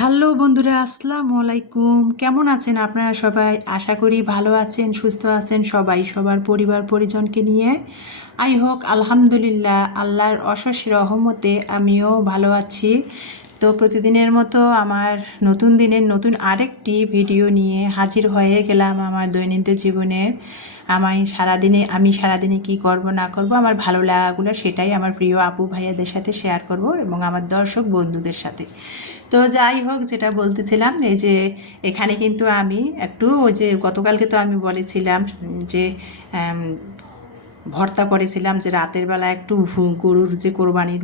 Hello বন্ধুরা, আসসালামু আলাইকুম। কেমন আছেন আপনারা সবাই? আশা করি ভালো আছেন, সুস্থ আছেন সবাই, সবার পরিবার পরিজনকে নিয়ে। আই হোক আলহামদুলিল্লাহ, আল্লাহর অশেষ রহমতে আমিও ভালো আছি। তো প্রতিদিনের মতো আমার নতুন দিনের নতুন আরেকটি ভিডিও নিয়ে হাজির হয়ে গেলাম আমার দৈনন্দিন জীবনের। আমি সারাদিনে কি করব না করব, আমার ভালো লাগাগুলো সেটাই আমার প্রিয় আপু ভাইয়াদের সাথে শেয়ার করব এবং আমার দর্শক বন্ধুদের সাথে। তো যাই হোক, যেটা বলতেছিলাম, এই যে এখানে কিন্তু আমি একটু ওই যে গতকালকে তো আমি বলেছিলাম যে ভর্তা করেছিলাম, যে রাতের বেলা একটু গরুর যে কোরবানির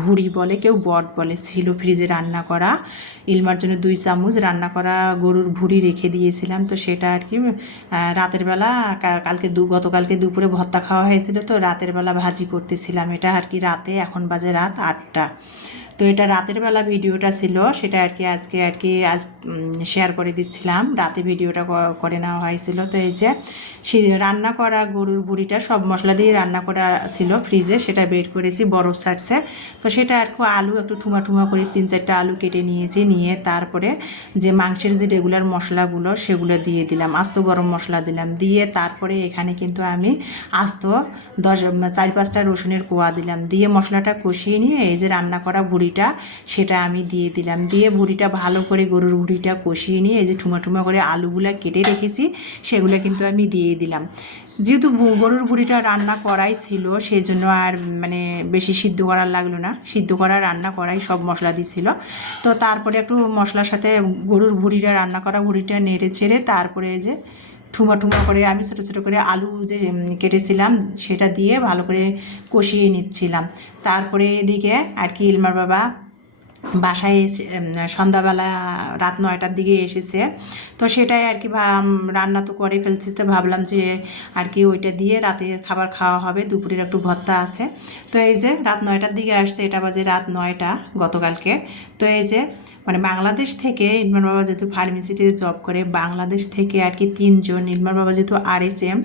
ভুঁড়ি বলে, কেউ বট বলে, ছিল ফ্রিজে রান্না করা। ইলমার জন্য 2 চামচ রান্না করা গরুর ভুঁড়ি রেখে দিয়েছিলাম। তো সেটা আর কি রাতের বেলা গতকালকে দুপুরে ভর্তা খাওয়া হয়েছিল, তো রাতের বেলা ভাজি করতেছিলাম। এটা আর কি রাতে, এখন বাজে রাত 8টা। তো এটা রাতের বেলা ভিডিওটা ছিল, সেটা আর কি আজকে আজ শেয়ার করে দিচ্ছিলাম। রাতে ভিডিওটা করে নেওয়া হয়েছিল। তো এই যে রান্না করা গরুর ভুঁড়িটা সব মশলা দিয়ে রান্না করা ছিল ফ্রিজে, সেটা বের করেছি, বরফ ছাড়ছে। তো সেটা আর কি আলু একটু ঠুমা ঠুমা করে 3-4টা আলু কেটে নিয়েছি, নিয়ে তারপরে যে মাংসের যে রেগুলার মশলাগুলো সেগুলো দিয়ে দিলাম, আস্ত গরম মশলা দিলাম, দিয়ে তারপরে এখানে কিন্তু আমি আস্ত 4-5টা রসুনের কোয়া দিলাম, দিয়ে মশলাটা কষিয়ে নিয়ে এই যে রান্না করা ভুঁড়িটা সেটা আমি দিয়ে দিলাম। দিয়ে ভুঁড়িটা ভালো করে গরুর ভুঁড়িটা কষিয়ে নিয়ে এই যে ঠুমা ঠুমা করে আলুগুলা কেটে রেখেছি সেগুলো কিন্তু আমি দিয়ে দিলাম। যেহেতু গরুর ভুঁড়িটা রান্না করাই ছিল, সেই জন্য আর মানে বেশি সিদ্ধ করার লাগলো না, সিদ্ধ করা রান্না করাই সব মশলা দিছিল। তো তারপরে একটু মশলার সাথে গরুর ভুঁড়িটা রান্না করা ভুঁড়িটা নেড়ে চেড়ে তারপরে এই যে ঠুমা ঠুমা করে আমি ছোটো ছোটো করে আলু যে কেটেছিলাম সেটা দিয়ে ভালো করে কষিয়ে নিচ্ছিলাম। তারপরে এদিকে আর কি ইলমার বাবা বাসায় এসে সন্ধ্যাবেলা রাত 9টার দিকে এসেছে। তো সেটাই আর কি রান্না তো করে ফেলছি, তো ভাবলাম যে আর কি ওইটা দিয়ে রাতের খাবার খাওয়া হবে, দুপুরের একটু ভর্তা আছে। তো এই যে রাত 9টার দিকে আসছে, এটা বাজে রাত 9টা গতকালকে। তো এই যে মানে বাংলাদেশ থেকে, ইলমার বাবা যেহেতু ফার্মেসিতে জব করে, বাংলাদেশ থেকে আর কি 3জন, ইলমার বাবা যেহেতু RHM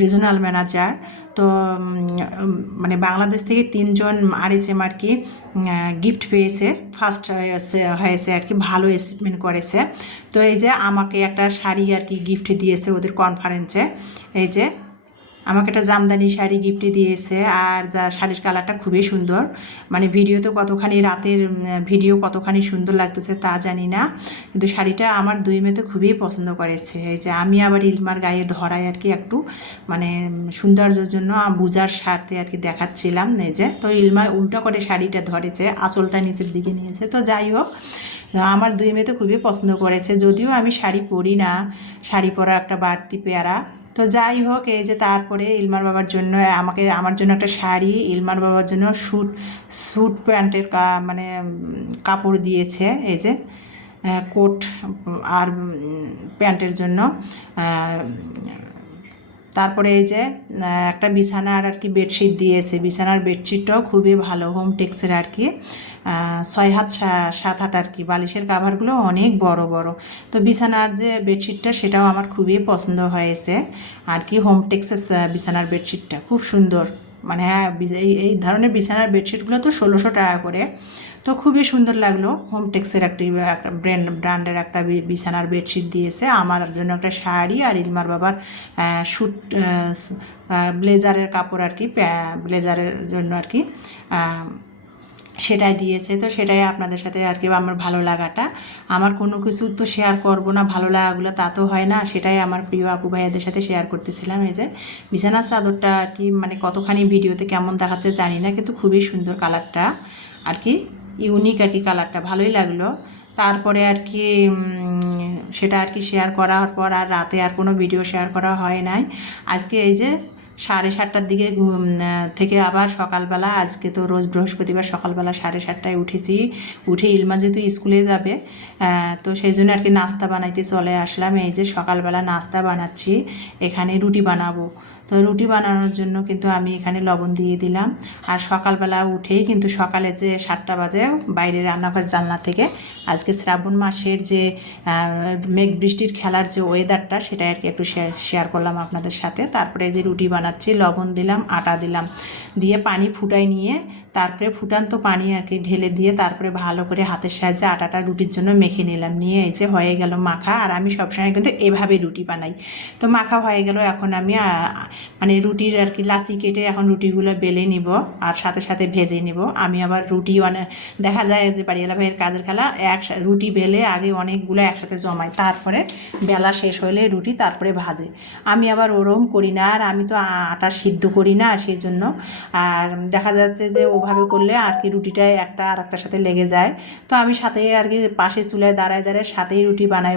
রিজনাল ম্যানেজার, তো মানে বাংলাদেশ থেকে 3জন RHM আর কি গিফট পেয়েছে, ফার্স্ট হয়েছে আর কি, ভালো অ্যাচিভমেন্ট করেছে। তো এই যে আমাকে একটা শাড়ি আর কি গিফট দিয়েছে ওদের কনফারেন্সে। এই যে আমাকে একটা জামদানি শাড়ি গিফট দিয়েছে, আর যা শাড়ির কালারটা খুবই সুন্দর। মানে ভিডিওতে কতখানি রাতের ভিডিও কতখানি সুন্দর লাগতেছে তা জানি না, কিন্তু শাড়িটা আমার 2 মেয়ে তো খুবই পছন্দ করেছে। এই যে আমি আবার ইলমার গায়ে ধরাই আর কি একটু মানে সৌন্দর্যের জন্য বুজার স্বার্থে আর কি দেখাচ্ছিলাম। এই যে তো ইলমা উল্টা করে শাড়িটা ধরেছে, আঁচলটা নিচের দিকে নিয়েছে। তো যাই হোক, আমার 2 মেয়ে তো খুবই পছন্দ করেছে, যদিও আমি শাড়ি পরি না, শাড়ি পরা একটা বাড়তি পেয়ারা। তো যাই হোক, এই যে তারপরে ইলমার বাবার জন্য আমার জন্য একটা শাড়ি, ইলমার বাবার জন্য স্যুট প্যান্টের মানে কাপড় দিয়েছে, এই যে কোট আর প্যান্টের জন্য। তারপরে এই যে একটা বিছানার আর কি বেডশিট দিয়েছে, বিছানার বেডশিটটাও খুবই ভালো, হোম টেক্সের আর কি, 6 হাত 7 হাত আর কি, বালিশের কাভারগুলো অনেক বড় বড়। তো বিছানার যে বেডশিটটা সেটাও আমার খুবই পছন্দ হয়েছে আর কি, হোম টেক্সের বিছানার বেডশিটটা খুব সুন্দর। মানে হ্যাঁ, এই ধরনের বিছানার বেডশিটগুলো তো 1600 টাকা করে। তো খুবই সুন্দর লাগলো, হোম টেক্সের একটা ব্র্যান্ডের একটা বিছানার বেডশিট দিয়েছে, আমার জন্য একটা শাড়ি, আর ইলমার বাবার স্যুট ব্লেজারের কাপড় আর কি, ব্লেজারের জন্য আর কি সেটাই দিয়েছে। তো সেটাই আপনাদের সাথে আর কি আমার ভালো লাগাটা, আমার কোনো কিছু তো শেয়ার করব না, ভালো লাগাগুলো তা তো হয় না, সেটাই আমার প্রিয় আপু ভাইয়াদের সাথে শেয়ার করতেছিলাম। এই যে বিছানার চাদরটা আর কি মানে কতখানি ভিডিওতে কেমন দেখাচ্ছে জানি না, কিন্তু খুবই সুন্দর কালারটা আর কি, ইউনিক আর কি, কালারটা ভালোই লাগলো। তারপরে আর কি সেটা আর কি শেয়ার করার পর আর রাতে আর কোনো ভিডিও শেয়ার করা হয় নাই। আজকে এই যে 7:30টার দিকে থেকে আবার সকালবেলা, আজকে তো রোজ বৃহস্পতিবার, সকালবেলা 7:30টায় উঠেছি। উঠে ইলমা যেহেতু স্কুলে যাবে, তো সেই জন্য আর কি নাস্তা বানাইতে চলে আসলাম। এই যে সকালবেলা নাস্তা বানাচ্ছি, এখানে রুটি বানাবো। তো রুটি বানানোর জন্য কিন্তু আমি এখানে লবণ দিয়ে দিলাম। আর সকালবেলা উঠেই কিন্তু সকালে যে 7টা বাজে বাইরে রান্নাঘর জানলা থেকে আজকে শ্রাবণ মাসের যে মেঘ বৃষ্টির খেলার যে ওয়েদারটা সেটা আর কি একটু শেয়ার করলাম আপনাদের সাথে। তারপরে যে রুটি বানাচ্ছি, লবণ দিলাম, আটা দিলাম, দিয়ে পানি ফুটাই নিয়ে তারপরে ফুটান্ত পানি আর কি ঢেলে দিয়ে তারপরে ভালো করে হাতের সাহায্যে আটাটা রুটির জন্য মেখে নিলাম, নিয়ে এই যে হয়ে গেল মাখা। আর আমি সবসময় কিন্তু এভাবে রুটি বানাই। তো মাখা হয়ে গেল, এখন আমি মানে রুটির আর কি লাচি কেটে এখন রুটিগুলো বেলে নিব আর সাথে সাথে ভেজে নিব। আমি আবার রুটি দেখা যায় যে বাড়িওয়ালা ভাইয়ের কাজের খেলা রুটি বেলে আগে অনেকগুলো একসাথে জমায়, তারপরে বেলা শেষ হলে রুটি তারপরে ভাজে। আমি আবার ওরকম করি না, আর আমি তো আটা সিদ্ধ করি না, সেই জন্য আর দেখা যাচ্ছে যে ওভাবে করলে আর কি রুটিটায় একটা আর একটার সাথে লেগে যায়। তো আমি সাথে আর কি পাশে চুলায় দাঁড়ায় দাঁড়ায় সাথেই রুটি বানাই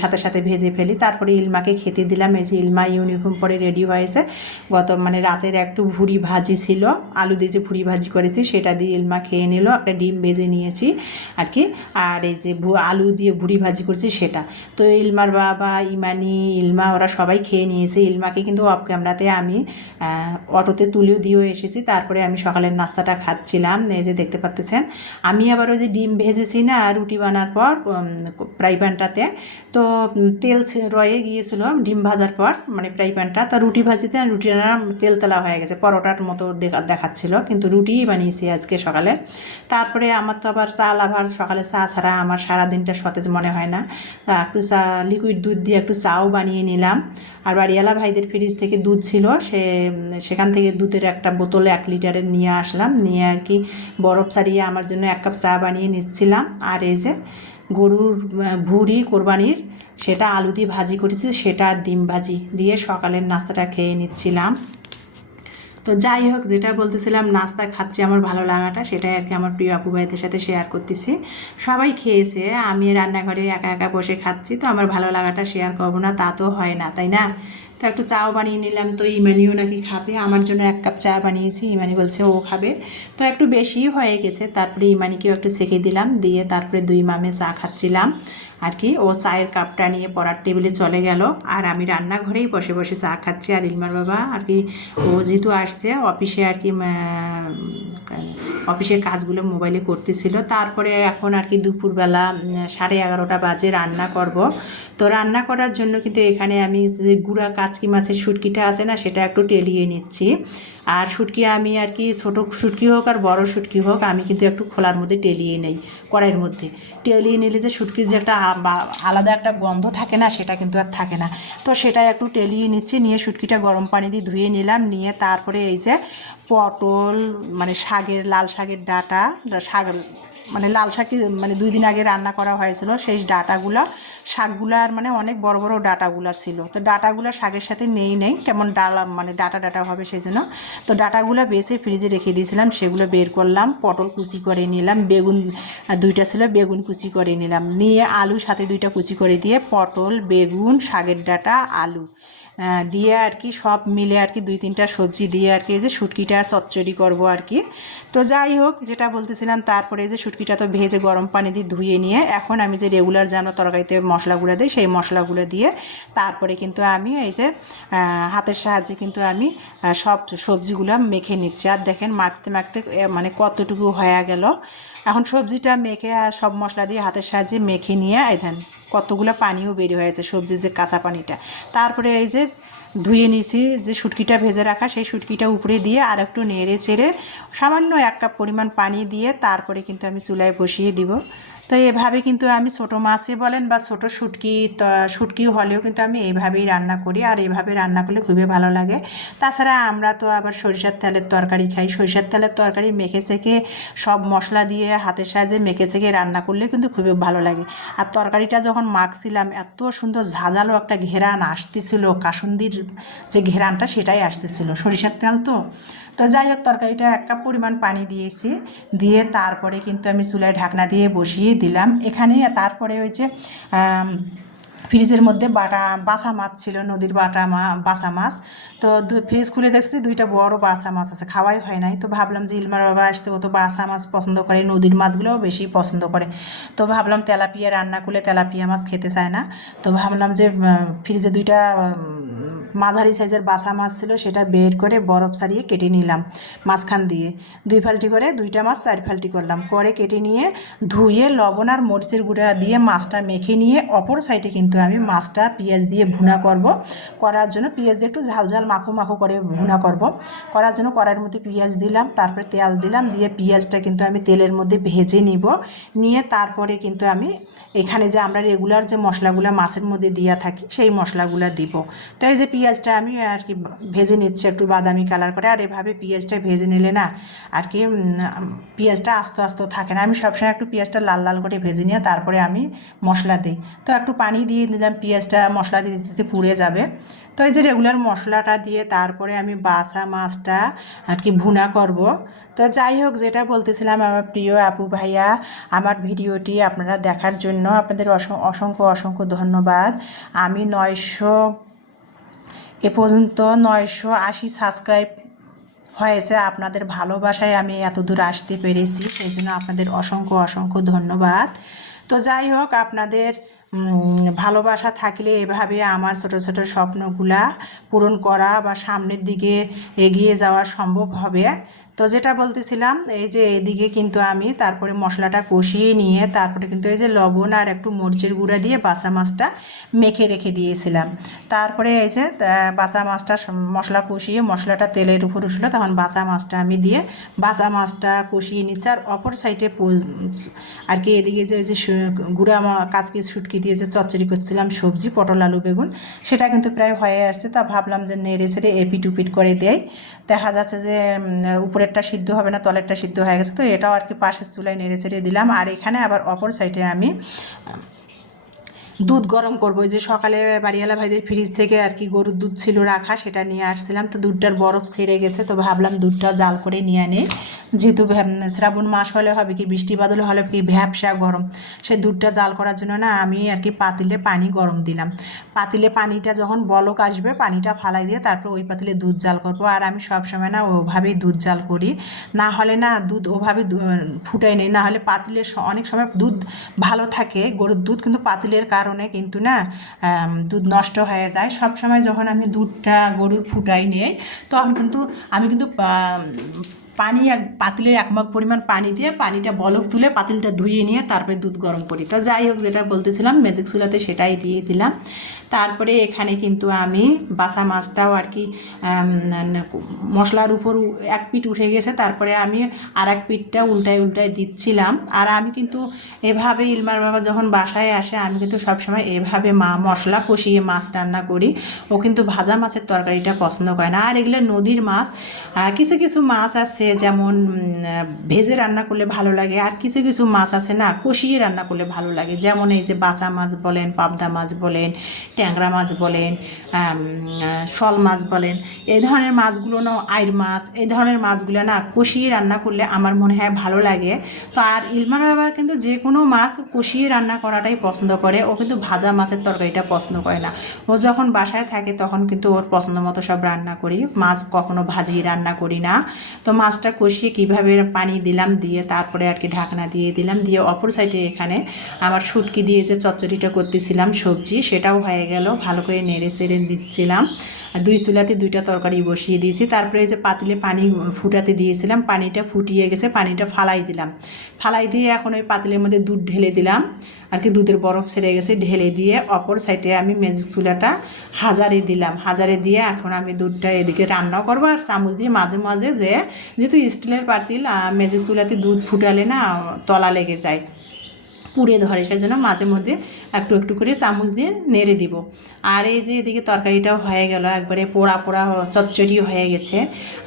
সাথে সাথে ভেজে ফেলি। তারপরে ইলমাকে খেতে দিলাম। এই যে ইলমা ইউনিফর্ম পরে রেডি হয়েছে। মানে রাতের একটু ভুড়ি ভাজি ছিল, আলু দিয়ে যে ভুড়ি ভাজি করেছি সেটা দিয়ে ইলমা খেয়ে নিল। একটা ডিম ভেজে নিয়েছি আর কি, আর এই যে আলু দিয়ে ভুড়ি ভাজি করছি সেটা। তো ইলমার বাবা, ইমানি, ইলমা ওরা সবাই খেয়ে নিয়েছে। ইলমাকে কিন্তু অফ ক্যামেরাতে আমি অটোতে তুলেও দিয়েও এসেছি। তারপরে আমি সকালের নাস্তাটা খাচ্ছিলাম, এই যে দেখতে পাচ্ছেন। আমি আবার ওই যে ডিম ভেজেছি না রুটি বানার পর ফ্রাই প্যানটাতে, তো তেল রয়ে গিয়েছিল ডিম ভাজার পর, মানে ফ্রাই প্যানটা। তা রুটি ভাজিতে রুটিটা তেল তেলা হয়ে গেছে, পরোটার মতো দেখাচ্ছিল, কিন্তু রুটিই বানিয়েছি আজকে সকালে। তারপরে আমার তো আবার চা লাভার, সকালে চা ছাড়া আমার সারাদিনটা সতেজ মনে হয় না। একটু চা লিকুইড দুধ দিয়ে একটু চাও বানিয়ে নিলাম। আর বাড়িওয়ালা ভাইদের ফ্রিজ থেকে দুধ ছিল, সেখান থেকে দুধের একটা বোতলে 1 লিটারের নিয়ে আসলাম, নিয়ে আর কি বরফ ছাড়িয়ে আমার জন্য 1 কাপ চা বানিয়ে নিচ্ছিলাম। আর এই যে গরুর ভুড়ি কোরবানির, সেটা আলু দিয়ে ভাজি করেছি, সেটা ডিম ভাজি দিয়ে সকালের নাস্তাটা খেয়ে নিচ্ছিলাম। তো যাই হোক, যেটা বলতেছিলাম নাস্তা খাচ্ছি আমার ভালো লাগাটা, সেটাই আর কি আমার প্রিয় আপু ভাইদের সাথে শেয়ার করতেছি। সবাই খেয়েছে, আমি রান্নাঘরে একা একা বসে খাচ্ছি, তো আমার ভালো লাগাটা শেয়ার করবো না তা তো হয় না, তাই না? তো একটু চাও বানিয়ে নিলাম। তো ইমানিও নাকি খাবে, আমার জন্য 1 কাপ চা বানিয়েছি, ইমানি বলছে ও খাবে। তো একটু বেশি হয়ে গেছে, তারপরে ইমানিকেও একটু সেঁকে দিলাম, দিয়ে তারপরে 2 মামে চা খাচ্ছিলাম আর কি। ও চায়ের কাপটা নিয়ে পড়ার টেবিলে চলে গেল, আর আমি রান্নাঘরেই বসে বসে চা খাচ্ছি। আর ইলমার বাবা আর কি, ও যেহেতু আসছে অফিসে আর কি, অফিসের কাজগুলো মোবাইলে করতেছিল। তারপরে এখন আর কি দুপুরবেলা 11:30 বাজে, রান্না করব। তো রান্না করার জন্য কিন্তু এখানে আমি যে গুঁড়া কাচকি মাছের শুটকিটা আছে না, সেটা একটু টেলিয়ে নিচ্ছি। আর শুটকি আমি আর কি ছোটো শুটকি হোক আর বড় শুটকি হোক, আমি কিন্তু একটু খোলার মধ্যে টেলিয়ে নেই, কড়াইয়ের মধ্যে টেলিয়ে নিলে যে শুটকির যে একটা আলাদা একটা গন্ধ থাকে না, সেটা কিন্তু আর থাকে না। তো সেটা একটু টেলিয়ে নিচ্ছি, নিয়ে শুটকিটা গরম পানি দিয়ে ধুয়ে নিলাম, নিয়ে তারপরে এই যে পটল, মানে লাল শাকের ডাঁটা, মানে লাল শাক মানে 2 দিন আগে রান্না করা হয়েছিল, সেই ডাঁটাগুলো শাকগুলার মানে অনেক বড় বড় ডাঁটাগুলো ছিল। তো ডাঁটাগুলো শাকের সাথে নেই কেমন ডালা, মানে ডাঁটা হবে সেই জন্য। তো ডাঁটাগুলো বেছে ফ্রিজে রেখে দিয়েছিলাম, সেগুলো বের করলাম। পটল কুচি করে নিলাম, বেগুন 2টা ছিল, বেগুন কুচি করে নিলাম, নিয়ে আলু সাথে 2টা কুচি করে দিয়ে পটল, বেগুন, শাকের ডাঁটা, আলু দিয়ে আর কি সব মিলে আর কি 2-3টা সবজি দিয়ে আর কি এই যে শুটকিটা চচ্চড়ি করবো আর কি। তো যাই হোক, যেটা বলতেছিলাম, তারপরে যে শুটকিটা তো ভেজে গরম পানি দিয়ে ধুয়ে নিয়ে এখন আমি যে রেগুলার যেন তরকারিতে মশলাগুলো দিই, সেই মশলাগুলো দিয়ে তারপরে কিন্তু আমি এই যে হাতের সাহায্যে কিন্তু আমি সব সবজিগুলো মেখে নিচ্ছি। আর দেখেন মাখতে মাখতে মানে কতটুকু হয়ে গেল। এখন সবজিটা মেখে সব মশলা দিয়ে হাতের সাহায্যে মেখে নিয়ে এই দেন কতগুলো পানিও বের হয়েছে, সবজির যে কাঁচা পানিটা। তারপরে এই যে ধুয়ে নিয়েছি যে শুটকিটা ভেজে রাখা, সেই শুটকিটা উপরে দিয়ে আর একটু নেড়ে চেড়ে সামান্য 1 কাপ পরিমাণ পানি দিয়ে তারপরে কিন্তু আমি চুলায় বসিয়ে দিব। তো এভাবে কিন্তু আমি ছোটো মাছই বলেন বা ছোটো শুটকি হলেও কিন্তু আমি এইভাবেই রান্না করি, আর এইভাবে রান্না করলে খুবই ভালো লাগে। তাছাড়া আমরা তো আবার সরিষার তেলের তরকারি খাই, সরিষার তেলের তরকারি মেখে চেখে সব মশলা দিয়ে হাতের সাহায্যে মেখে চেখে রান্না করলে কিন্তু খুবই ভালো লাগে। আর তরকারিটা যখন মাখছিলাম এত সুন্দর ঝাঁঝালো একটা ঘেরান আসতেছিল, কাসুন্দির যে ঘেরানটা সেটাই আসতেছিল, সরিষার তেল তো। তো যাই হোক, তরকারিটা 1 কাপ পরিমাণ পানি দিয়েছি, দিয়ে তারপরে কিন্তু আমি চুলায় ঢাকনা দিয়ে বসিয়ে দিলাম এখানে। তারপরে ওই যে ফ্রিজের মধ্যে বাসা মাছ ছিল, নদীর বাসা মাছ। তো ফ্রিজ খুলে দেখছি 2টা বড় বাসা মাছ আছে, খাওয়াই হয় নাই। তো ভাবলাম যে ইলমার বাবা আসছে, ও তো বাসা মাছ পছন্দ করে, নদীর মাছগুলোও বেশি পছন্দ করে। তো ভাবলাম তেলাপিয়া রান্না করলে তেলাপিয়া মাছ খেতে চায় না, তো ভাবলাম যে ফ্রিজে 2টা মাঝারি সাইজের বাসা মাছ ছিল, সেটা বের করে বরফ ছাড়িয়ে কেটে নিলাম মাঝখান দিয়ে 2 ফাল্টি করে, 2টা মাছ 4 ফাল্টি করলাম, করে কেটে নিয়ে ধুয়ে লবণ আর মরিচের গুঁড়া দিয়ে মাছটা মেখে নিয়ে অপর সাইডে কিন্তু আমি মাছটা পেঁয়াজ দিয়ে ভুনা করব। করার জন্য পেঁয়াজ দিয়ে একটু ঝাল ঝাল মাখো মাখো করে ভুনা করব। করার জন্য কড়াইয়ের মধ্যে পেঁয়াজ দিলাম, তারপরে তেল দিলাম, দিয়ে পেঁয়াজটা কিন্তু আমি তেলের মধ্যে ভেজে নিব। নিয়ে তারপরে কিন্তু আমি এখানে যে আমরা রেগুলার যে মশলাগুলো মাছের মধ্যে দিয়া থাকি সেই মশলাগুলো দিব। তো এই যে পেঁয়াজটা আমি আর কি ভেজে নিচ্ছি একটু বাদামি কালার করে। আর এভাবে পেঁয়াজটা ভেজে নিলে না আর কি পেঁয়াজটা আস্তে আস্তে থাকে না। আমি সবসময় একটু পেঁয়াজটা লাল লাল করে ভেজে নিয়ে তারপরে আমি মশলা দিই। তো একটু পানি দিয়ে দিলাম, পেঁয়াজটা মশলা দিতে দিতে পুড়ে যাবে। তো এই যে রেগুলার মশলাটা দিয়ে তারপরে আমি বাসা মাছটা আর কি ভুনা করব। তো যাই হোক, যেটা বলতেছিলাম আমার প্রিয় আপু ভাইয়া, আমার ভিডিওটি আপনারা দেখার জন্য আপনাদের অসংখ্য অসংখ্য ধন্যবাদ। আমি 900 এ পর্যন্ত 980 সাবস্ক্রাইব হয়েছে। আপনাদের ভালোবাসায় আমি এত দূর আসতে পেরেছি, সেই জন্য আপনাদের অসংখ্য অসংখ্য ধন্যবাদ। তো যাই হোক, আপনাদের ভালোবাসা থাকলে এভাবে আমার ছোট ছোট স্বপ্নগুলা পূরণ করা বা সামনের দিকে এগিয়ে যাওয়া সম্ভব হবে। তো যেটা বলতেছিলাম, এই যে এদিকে কিন্তু আমি তারপরে মশলাটা কষিয়ে নিয়ে তারপরে কিন্তু এই যে লবণ আর একটু মরিচের গুঁড়া দিয়ে বাসা মাছটা মেখে রেখে দিয়েছিলাম। তারপরে এই যে বাসা মাছটা মশলা কষিয়ে মশলাটা তেলের উপর উঠলো, তখন বাসা মাছটা আমি দিয়ে বাসা মাছটা কষিয়ে নিচ্ছি। আর অপর সাইডে আর কি এদিকে যে গুঁড়া কাঁচকি শুটকি দিয়ে যে চচ্চড়ি করছিলাম সবজি পটল আলু বেগুন, সেটা কিন্তু প্রায় হয়ে আসছে। তা ভাবলাম যে নেড়ে ছেড়ে এপিট উপিট করে দেয়। দেখা যাচ্ছে যে উপরেরটা সিদ্ধ হবে না, তলেরটা সিদ্ধ হয়ে গেছে। তো এটাও আর কি পাশের চুলায় নেড়ে ছেড়ে দিলাম। আর এখানে আবার অপর সাইডে আমি দুধ গরম করবো। যে সকালে বাড়িওয়ালা ভাইদের ফ্রিজ থেকে আর কি গরুর দুধ ছিল রাখা, সেটা নিয়ে আসছিলাম। তো দুধটার বরফ ছেড়ে গেছে, তো ভাবলাম দুধটা জাল করে নিয়ে আনি। যেহেতু শ্রাবণ মাস হলে হবে কি বৃষ্টি বাদল হলে কি ভ্যাপসা গরম, সেই দুধটা জাল করার জন্য না আমি আর কি পাতিলে পানি গরম দিলাম। পাতিলে পানিটা যখন বলক আসবে পানিটা ফালাই দিয়ে তারপর ওই পাতিলে দুধ জাল করবো। আর আমি সবসময় না ওভাবেই দুধ জাল করি, না হলে না দুধ ওভাবে ফুটাই নেই। না হলে পাতিলের অনেক সময় দুধ ভালো থাকে গরুর দুধ, কিন্তু পাতিলের কারণে কিন্তু না দুধ নষ্ট হয়ে যায়। সব সময় যখন আমি দুধটা গরুর ফুটাই নিই তখন কিন্তু আমি কিন্তু পানি পাতিলের 1 মগ পরিমাণ পানি দিয়ে পানিটা বলক তুলে পাতিলটা ধুয়ে নিয়ে তারপরে দুধ গরম করি। তো যাই হোক, যেটা বলতেছিলাম ম্যাজিক চুলাতে সেটাই দিয়ে দিলাম। তারপরে এখানে কিন্তু আমি বাসা মাছটাও আর কি মশলার উপর এক পিঠ উঠে গেছে, তারপরে আমি আর এক পিঠটা উল্টায় উল্টায় দিচ্ছিলাম। আর আমি কিন্তু এভাবে ইলমার বাবা যখন বাসায় আসে আমি কিন্তু সবসময় এভাবে মশলা কষিয়ে মাছ রান্না করি। ও কিন্তু ভাজা মাছের তরকারিটা পছন্দ করে না। আর এগুলো নদীর মাছ, কিছু কিছু মাছ আছে যেমন ভেজে রান্না করলে ভালো লাগে, আর কিছু কিছু মাছ আছে না কষিয়ে রান্না করলে ভালো লাগে। যেমন এই যে বাসা মাছ বলেন, পাবদা মাছ বলেন, ট্যাংরা মাছ বলেন, শোল মাছ বলেন, এই ধরনের মাছগুলো না, আইর মাছ, এই ধরনের মাছগুলো না কষিয়ে রান্না করলে আমার মনে হয় ভালো লাগে। তো আর ইলমার বাবা কিন্তু যে কোনো মাছ কষিয়ে রান্না করাটাই পছন্দ করে, ও কিন্তু ভাজা মাছের তরকারিটা পছন্দ করে না। ও যখন বাসায় থাকে তখন কিন্তু ওর পছন্দ মতো সব রান্না করি, মাছ কখনো ভাজিয়ে রান্না করি না। তো মাছটা কষিয়ে কীভাবে পানি দিলাম, দিয়ে তারপরে আর কি ঢাকনা দিয়ে দিলাম, দিয়ে অপর সাইডে এখানে আমার শুটকি দিয়ে যে চচ্চড়িটা করতেছিলাম সবজি, সেটাও হয়ে গেল। ভালো করে নেড়ে চেড়ে দিচ্ছিলাম। 2 চুলাতে 2টা তরকারি বসিয়ে দিয়েছি। তারপরে যে পাতিলে পানি ফুটাতে দিয়েছিলাম, পানিটা ফুটিয়ে গেছে, পানিটা ফালাই দিলাম। ফালাই দিয়ে এখন ওই পাতিলের মধ্যে দুধ ঢেলে দিলাম আর কি, দুধের বরফ ছেড়ে গেছে, ঢেলে দিয়ে অপর সাইডে আমি ম্যাজিক চুলাটা হাজারে দিলাম। হাজারে দিয়ে এখন আমি দুধটা এদিকে রান্না করবো। আর চামচ দিয়ে মাঝে মাঝে যেহেতু স্টিলের পাতিল, ম্যাজিক চুলাতে দুধ ফুটালে না তলা লেগে যায়, পুড়ে ধরে, সেই জন্য মাঝে মধ্যে একটু একটু করে চামচ দিয়ে নেড়ে দিব। আর এই যে এদিকে তরকারিটাও হয়ে গেল, একবারে পোড়া পোড়া চচ্চড়ি হয়ে গেছে।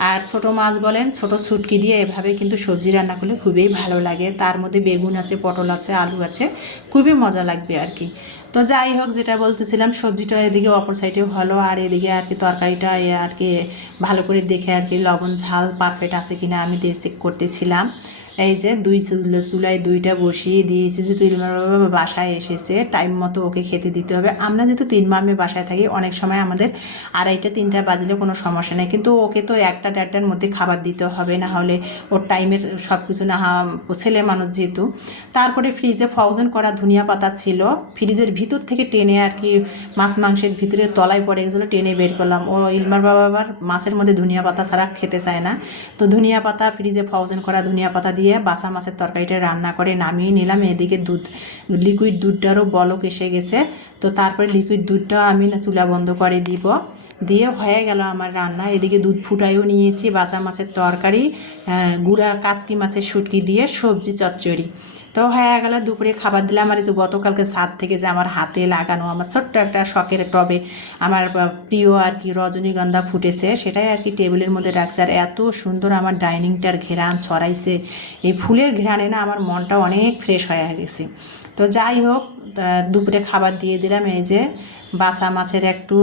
আর ছোট মাছ বলেন, ছোট শুটকি দিয়ে এভাবে কিন্তু সবজি রান্না করলে খুবই ভালো লাগে। তার মধ্যে বেগুন আছে, পটল আছে, আলু আছে, খুবই মজা লাগবে আর কি। তো যাই হোক, যেটা বলতেছিলাম সবজিটা এদিকে অপর সাইডেও হলো, আর এদিকে আর কি তরকারিটা আর কি ভালো করে দেখে আর কি লবণ ঝাল পারফেক্ট আছে কিনা আমি দিয়ে চেক করতেছিলাম। এই যে চুলায় দুইটা বসিয়ে দিয়েছি, যে তুই বাসায় এসেছে টাইম মতো ওকে খেতে দিতে হবে। আমরা যেহেতু 3 মামে বাসায় থাকি, অনেক সময় আমাদের 2:30 3টা বাজলে কোনো সমস্যা নেই, কিন্তু ওকে তো 1টা 1:30টার মধ্যে খাবার দিতে হবে, না হলে ওর টাইমের সব কিছু না ছেলে মানুষ যেহেতু। তারপরে ফ্রিজে ফ্রোজেন করা ধনিয়া পাতা ছিল, ফ্রিজের ভিতর থেকে টেনে আর কি মাছ মাংসের ভিতরে তলায় পড়ে গেছিলো, টেনে বের করলাম। ও ইলমার বাবা আবার মাছের মধ্যে ধনিয়া পাতা ছাড়া খেতে চায় না, তো ধনিয়া পাতা ফ্রিজে ফ্রোজেন করা ধনিয়া পাতা দিয়ে বাসা মাছের তরকারিটা রান্না করে নামিয়ে নিলাম। এদিকে লিকুইড দুধটারও বলক এসে গেছে, তো তারপরে লিকুইড দুধটা আমি চুলা বন্ধ করে দিব, দিয়ে হয়ে গেল আমার রান্না। এদিকে দুধ ফুটাইও নিয়েছি, বাসা মাছের তরকারি, গুঁড়া কাচকি মাছের শুটকি দিয়ে সবজি চচ্চড়ি। তো হয়ে গেল দুপুরে খাবার দিলাম। আর এই যে গতকালকে ছাদ থেকে যে আমার হাতে লাগানো আমার ছোট্ট একটা শখের টবে আমার প্রিয় আর কি রজনীগন্ধা ফুটেছে, সেটাই আর কি টেবিলের মধ্যে রাখছে। আর এত সুন্দর আমার ডাইনিংটার ঘেরান ছড়াইছে, এই ফুলের ঘেরানে না আমার মনটা অনেক ফ্রেশ হয়ে গেছে। তো যাই হোক, দুপুরে খাবার দিয়ে দিলাম। এই যে বাসা মাছের একটু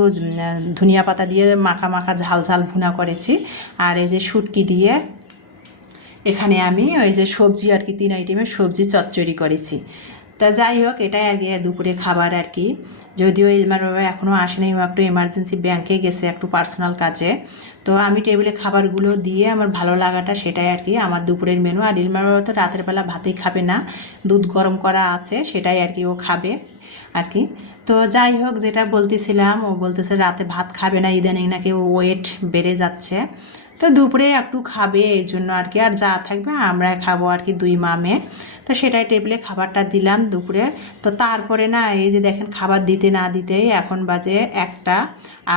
ধনিয়া পাতা দিয়ে মাখা মাখা ঝাল ঝাল ভুনা করেছি, আর এই যে শুটকি দিয়ে এখানে আমি ওই যে সবজি আর কি 3 আইটেমের সবজি চচ্চড়ি করেছি। তা যাই হোক, এটাই আর কি দুপুরে খাবার আর কি। যদিও ইলমার বাবা এখনও আসেনি, ও একটু এমার্জেন্সি ব্যাংকে গেছে একটু পার্সোনাল কাজে। তো আমি টেবিলে খাবারগুলো দিয়ে আমার ভালো লাগাটা সেটাই আর কি আমার দুপুরের মেনু। আর ইলমার বাবা তো রাতের বেলা ভাতেই খাবে না, দুধ গরম করা আছে সেটাই আর কি ও খাবে আর কি। তো যাই হোক, যেটা বলতেছিলাম, ও বলতেছে রাতে ভাত খাবে না, ইদানিং নাকি ওয়েট বেড়ে যাচ্ছে, তো দুপুরে একটু খাবে এই জন্য আর কি। আর যা থাকবে আমরা খাবো আর কি 2 মামে। তো সেটাই টেবিলে খাবারটা দিলাম দুপুরে। তো তারপরে না এই যে দেখেন খাবার দিতে না দিতেই এখন বাজে 1টা,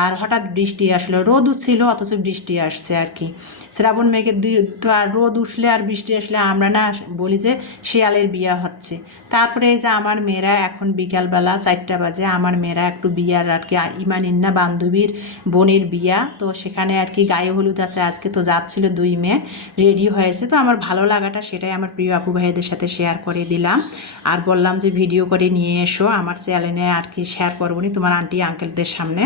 আর হঠাৎ বৃষ্টি আসলো। রোদ উঠছিল অথচ বৃষ্টি আসছে আর কি। শ্রাবণ মেঘের তো আর রোদ উঠলে আর বৃষ্টি আসলে আমরা না বলি যে শিয়ালের বিয়া হচ্ছে। তারপরে এই যে আমার মেয়েরা এখন বিকালবেলা 4টা বাজে, আমার মেয়েরা একটু বিয়ার আর কি ইমানিন্না বান্ধবীর বোনের বিয়া, তো সেখানে আর কি গায়ে হলুদ আছে আজকে, তো যাচ্ছিল 2 মেয়ে রেডি হয়েছে। তো আমার ভালো লাগাটা সেটাই আমার প্রিয় আপু ভাইদের সাথে শেয়ার করে দিলাম, আর বললাম যে ভিডিও করে নিয়ে এসো আমার চ্যানেলে আর কি শেয়ার করবো নি তোমার আন্টি আঙ্কেলদের সামনে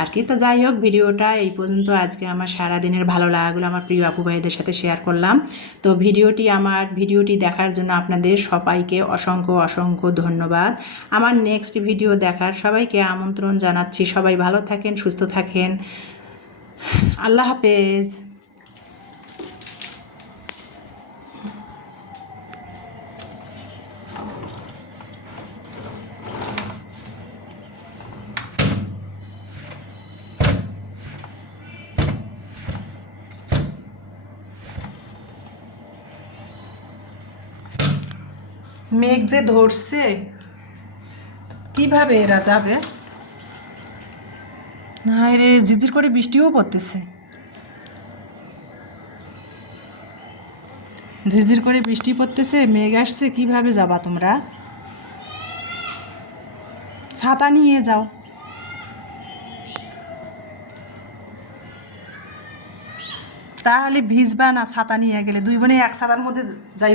আর কি। তো যাই হোক, ভিডিওটা এই পর্যন্ত। আজকে আমার সারাদিনের ভালো লাগাগুলো আমার প্রিয় আপু ভাইদের সাথে শেয়ার করলাম। তো ভিডিওটি দেখার জন্য আপনাদের সবাইকে অসংখ্য অসংখ্য ধন্যবাদ। আমার নেক্সট ভিডিও দেখার সবাইকে আমন্ত্রণ জানাচ্ছি। সবাই ভালো থাকেন, সুস্থ থাকেন, আল্লাহ হাফেজ। মেঘ যে ধরছে, কিভাবে এরা যাবে? না রে, ঝিরঝির করে বৃষ্টিও পড়তেছে, ঝিরঝির করে বৃষ্টি পড়তেছে, মেঘ আসছে, কিভাবে যাবা তোমরা? ছাতা নিয়ে যাও। তাহলে ভিজবা না ছাতা নিয়ে গেলে? 2 বোনে এক ছাতার মধ্যে যাই।